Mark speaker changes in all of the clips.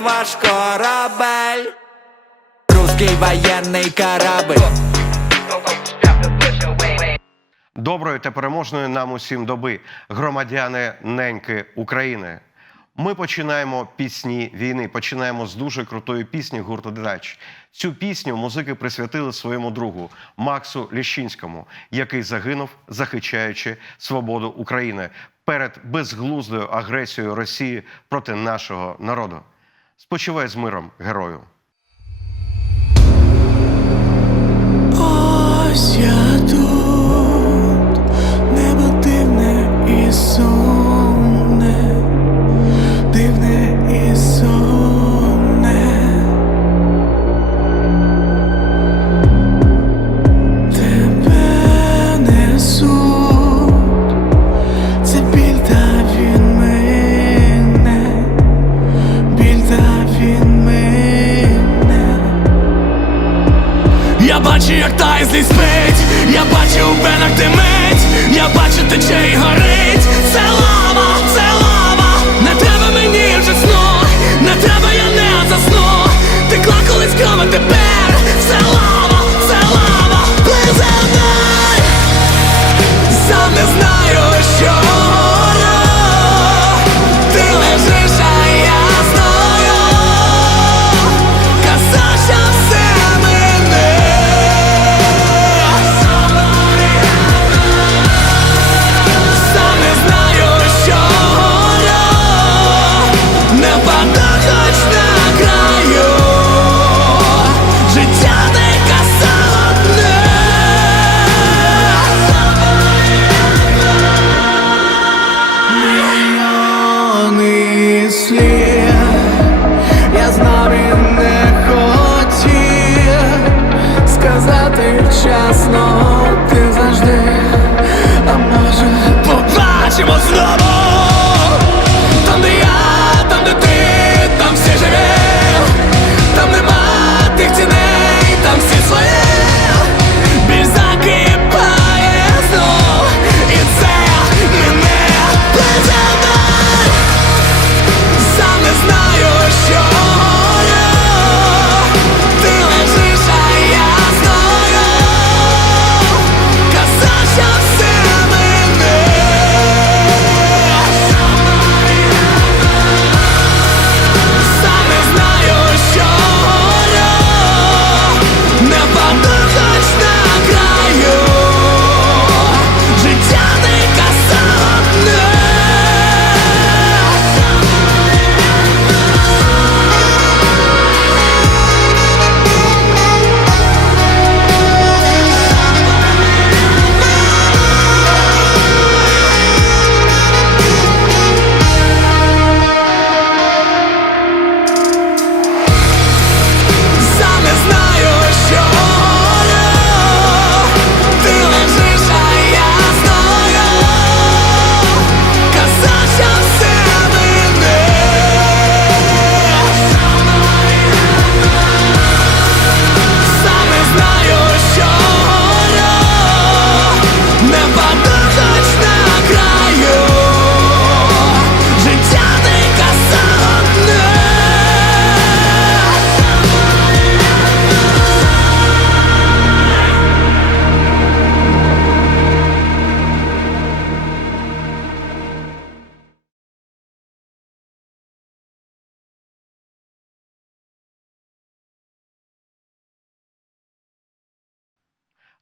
Speaker 1: ваш корабель Русский военный корабль
Speaker 2: Доброї та переможної нам усім доби, громадяни неньки України. Ми починаємо пісні війни. Починаємо з дуже крутої пісні гурту Драч. Цю пісню музики присвятили своєму другу Максу Ліщинському, який загинув, захищаючи свободу України перед безглуздою агресією Росії проти нашого народу. Спочивай з миром, герою!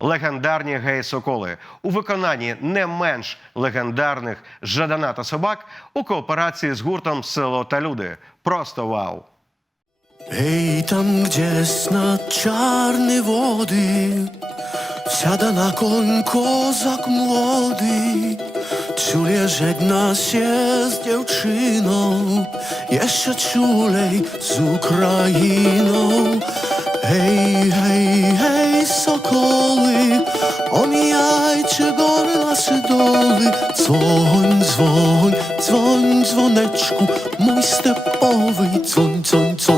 Speaker 2: Легендарні гей-соколи у виконанні не менш легендарних Жадана та собак у кооперації з гуртом Село та люди. Просто вау!
Speaker 3: Ej, tam gdzie snad czarne wody Wsiada na koń kozak młody Czule żegna się z dziewczyną Jeszcze czulej z Ukrainą Hej, hej, hej, sokoły Omijajcie góry, lasy, doły Dzwoń, dzwoń, dzwoń, dzwoneczku Mój stepowy, dzwoń, dzwoń, dzwoń цей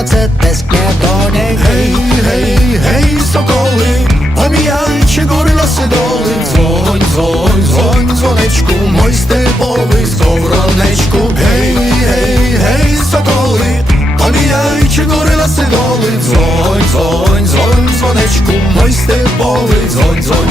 Speaker 3: i nocę tęsknię do niej. Hej, hej, hej, sokoły, omijajcie góry, lasy, doły, dzwoń, dzwoń, dzwoń, dzwoneczku, mój stepowy skowroneczku. Hej, hej, hej, sokoły, omijajcie góry, lasy, doły, dzwoń, dzwoń, dzwoń, dzwoneczku, mój stepowy, dzwoń, dzwoń,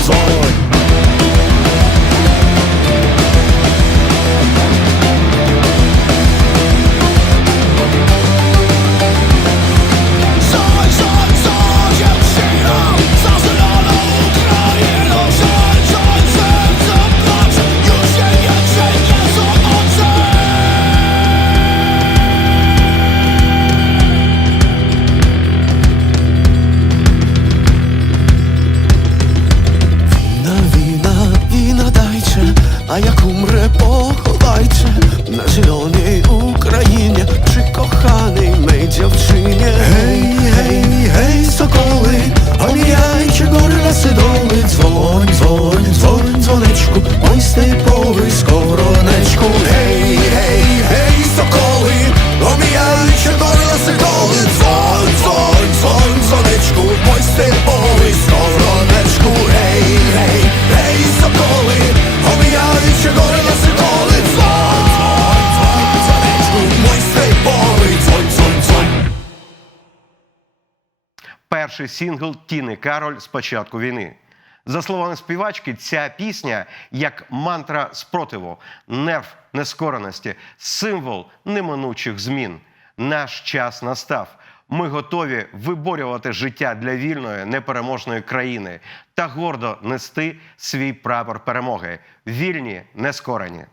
Speaker 4: перший сингл Тіни Кароль з початку війни. За словами співачки, ця пісня як мантра спротиву, нерв нескореності, символ неминучих змін. Наш час настав. Ми готові виборювати життя для вільної непереможної країни та гордо нести свій прапор перемоги. Вільні, нескорені.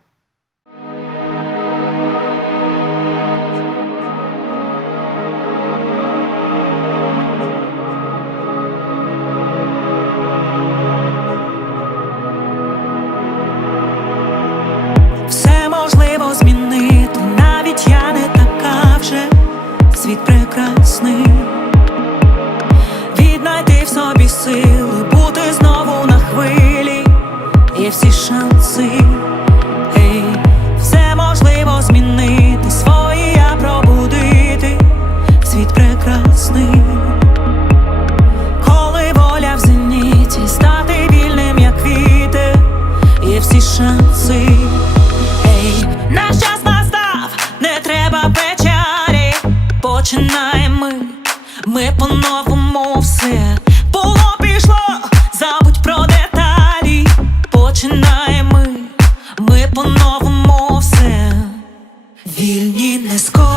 Speaker 5: Let's go.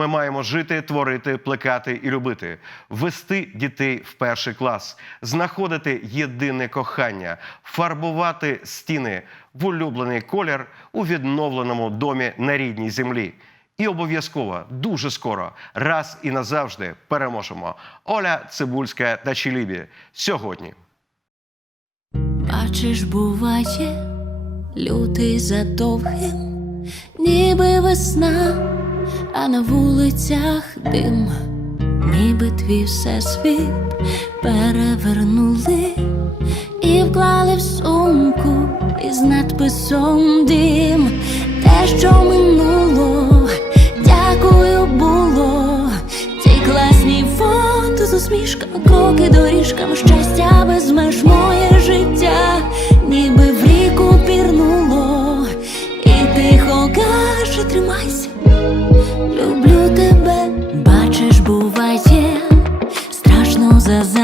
Speaker 4: Ми маємо жити, творити, плекати і любити, вести дітей в перший клас, знаходити єдине кохання, фарбувати стіни в улюблений колір у відновленому домі на рідній землі. І обов'язково дуже скоро, раз і назавжди переможемо. Оля Цибульська та Чілібі сьогодні.
Speaker 6: Бачиш, буває, лютий за довгим, ніби весна, а на вулицях дим, ніби твій всесвіт перевернули і вклали в сумку із надписом дим. Те, що минуло, дякую, було. Ті класні фото з усмішками, кроки доріжками, щастя без меж моє життя, ніби в ріку пірнуло, і тихо каже, тримайся, as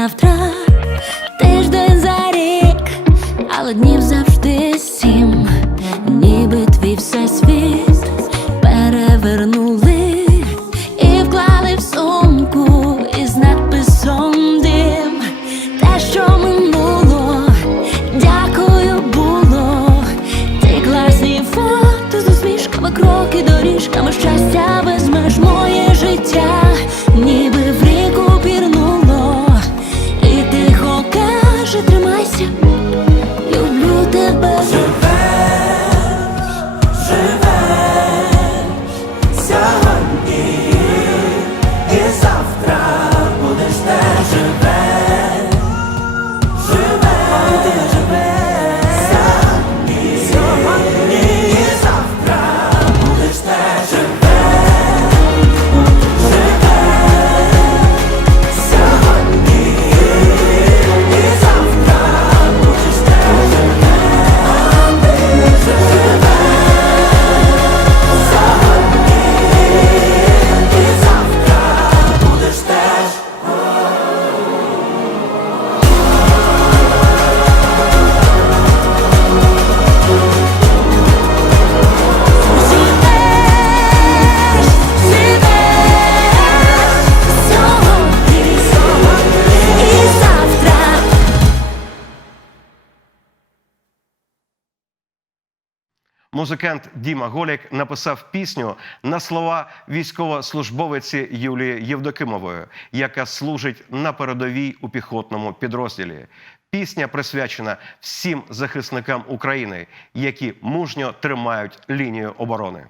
Speaker 4: Музикант Діма Голік написав пісню на слова військовослужбовиці Юлії Євдокимової, яка служить на передовій у піхотному підрозділі. Пісня присвячена всім захисникам України, які мужньо тримають лінію оборони.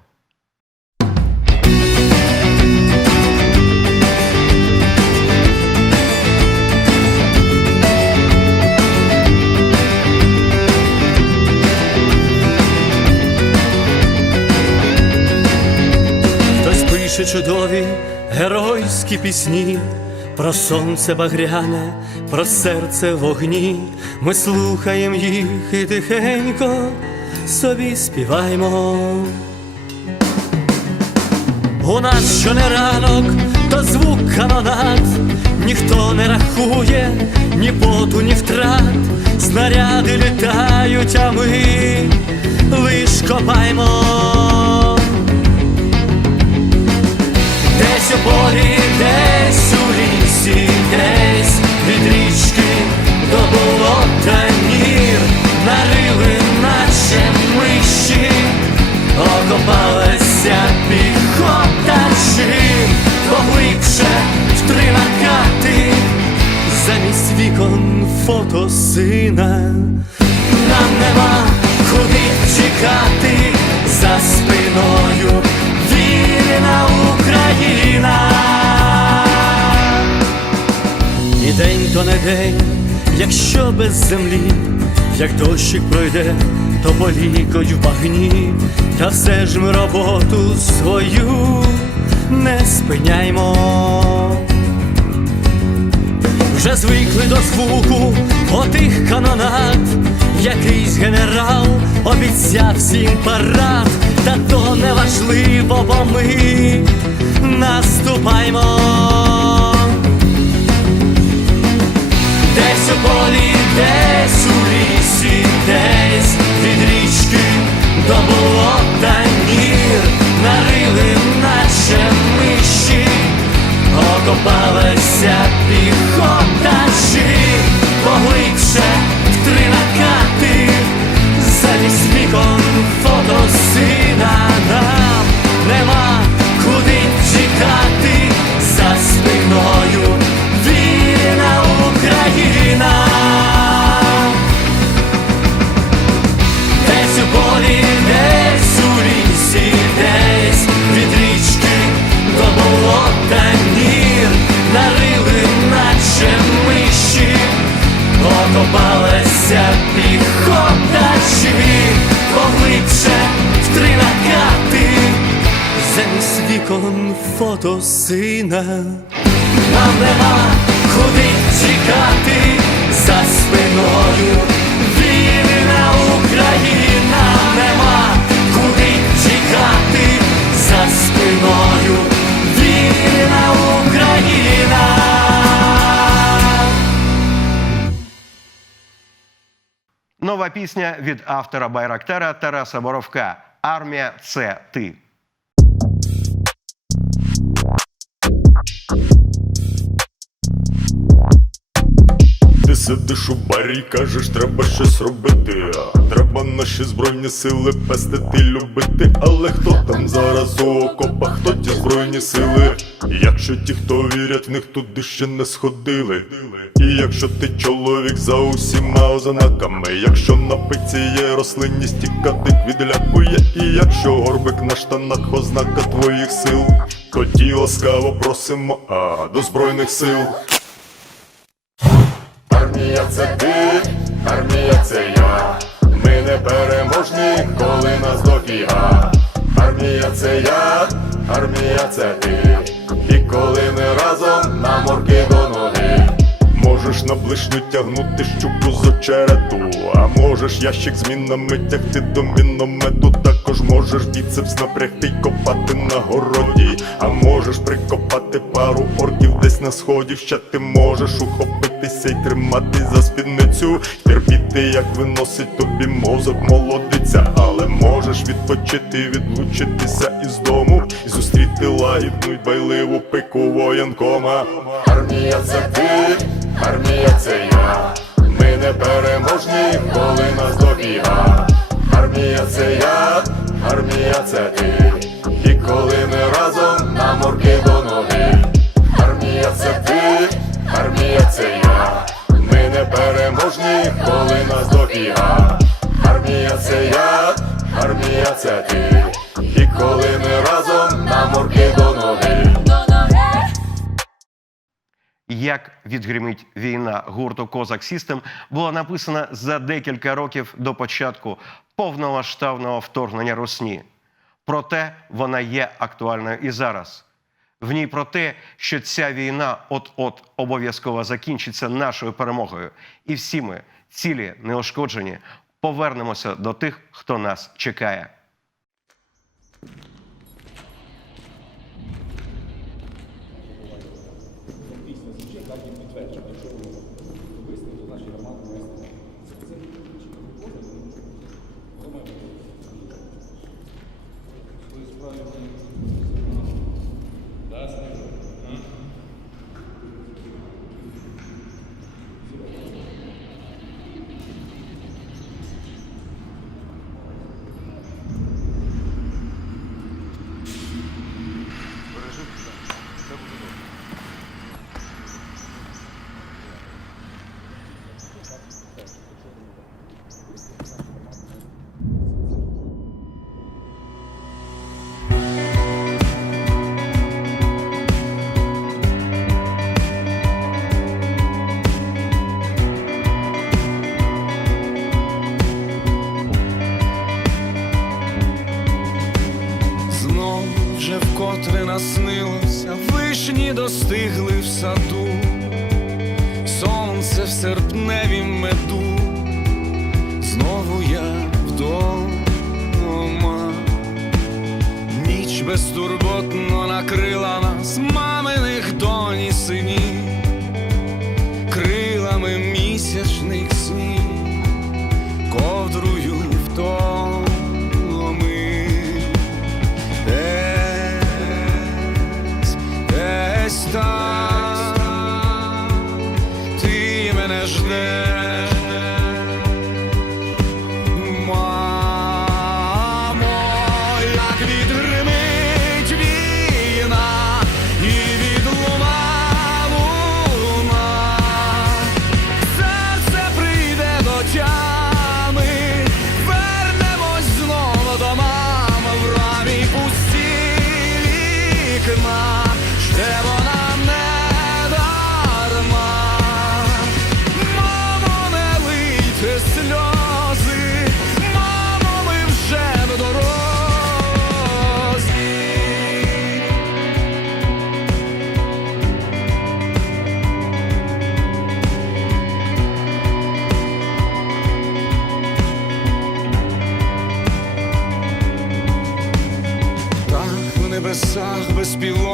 Speaker 7: Пише чудові геройські пісні, про сонце багряне, про серце вогні. Ми слухаємо їх і тихенько собі співаємо. У нас що не ранок, то звук канонат, ніхто не рахує ні поту, ні втрат. Снаряди літають, а ми лиш копаємо. Десь у полі, десь у лісі, десь від річки до болота мір нарили, наче миші, окопалася піхота чим поглибше в три накати, замість вікон фото сина. Нам нема куди втікати за спиною вільна Україна. І день то не день, якщо без землі, як дощик пройде, то полікоть в багні, та все ж ми роботу свою не спиняймо. Вже звикли до звуку отих канонат, якийсь генерал обіцяв всім парад, та то не важливо, бо ми наступаймо. Десь у полі, десь у лісі, десь від річки до болота мір нарили, наче миші. Окопалася піхота жив поглибше сина. Нам нема куди тікати за спиною вільна Україна, нема куди тікати за спиною вільна Україна.
Speaker 4: Нова пісня від автора Байрактара Тараса Боровка. Армія це ти.
Speaker 8: Сидиш у барі кажеш, треба щось робити. Треба наші збройні сили пестити, любити. Але хто там зараз у окопах, хто ті збройні сили? Якщо ті, хто вірять в них туди ще не сходили. І якщо ти чоловік за усіма ознаками, якщо на пиці є рослинність і кадик відлякує, і якщо горбик на штанах ознака твоїх сил, тоді ласкаво просимо а до збройних сил. Це ти, армія це я. Ми не переможні, коли нас дофіга. Армія це я, армія це ти. І коли ми разом на морки до ноги. Можеш на блишню тягнути щуку з очерету, а можеш ящик з мінами тягти до міномету. Також можеш біцепс напрягти й копати на городі, а можеш прикопати пару орків десь на сході. Ще ти можеш ухопитися й тримати за спідницю, терпіти, як виносить тобі мозок молодиця, але можеш відпочити, відлучитися із дому і зустріти лагідну й байливу пику воєнкома. Армія це ти, армія це я. Ми не переможні, коли нас добіга. Армія це я, армія це ти. І коли ми разом на морки Ми не переможні, коли нас добіга. Армія це я, армія це ти. І коли ми разом на морки до ноги.
Speaker 4: Як відгримить війна гурту Козак Сістем була написана за декілька років до початку повномасштабного вторгнення Русні. Проте вона є актуальною і зараз. В ній про те, що ця війна от-от обов'язково закінчиться нашою перемогою, і всі ми, цілі неошкоджені повернемося до тих, хто нас чекає.
Speaker 9: Серпневім меду, знову я вдома, ніч безтурботно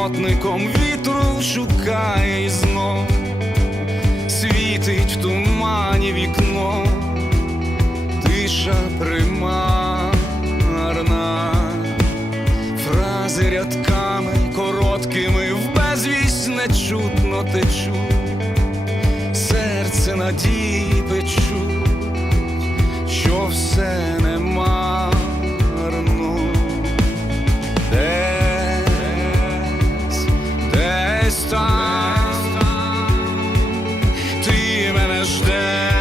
Speaker 9: безпілотником вітру шукає і знов світить в тумані вікно, тиша примарна, фрази рядками короткими в безвість нечутно течуть, серце надії печуть, що все ти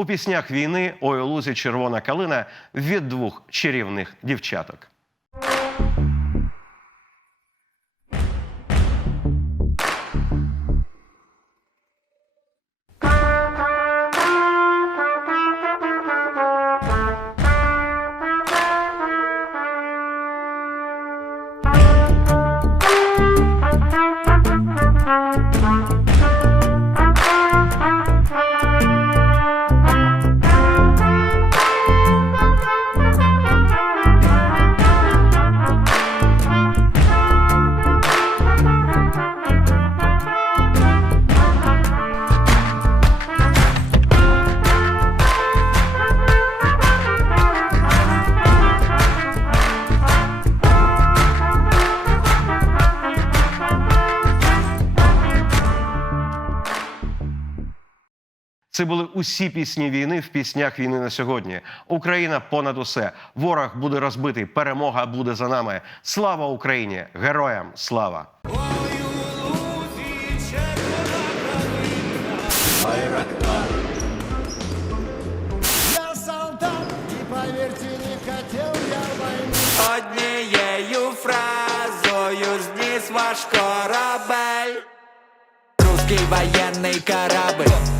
Speaker 4: У піснях війни «Ой лузі червона калина від двох чарівних дівчаток. Це були усі пісні війни в піснях війни на сьогодні. Україна понад усе. Ворог буде розбитий. Перемога буде за нами. Слава Україні! Героям слава!
Speaker 3: Я солдат, и поверьте, не я
Speaker 1: Однією фразою зніс ваш корабель. Русський воєнний корабль.